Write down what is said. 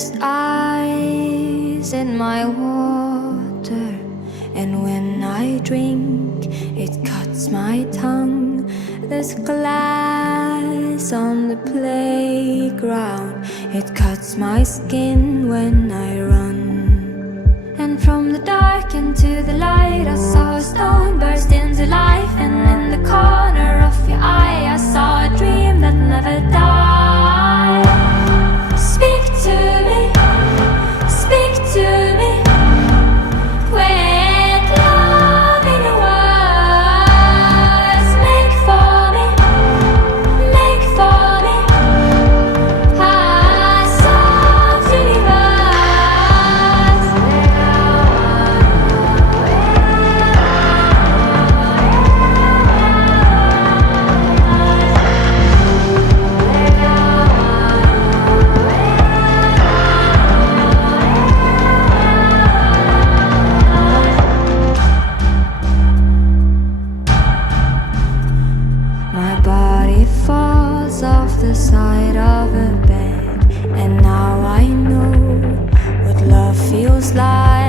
There's ice in my water, and when I drink, it cuts my tongue. There's glass on the playground, it cuts my skin when I run. And from the dark into the light, I saw a stone burst into life. And in the corner of your eye, I saw a dream that never died. Speak to me, speak to me, with love in your words. Make for me a soft universe. My body falls off the side of a bed, and now I know what love feels like.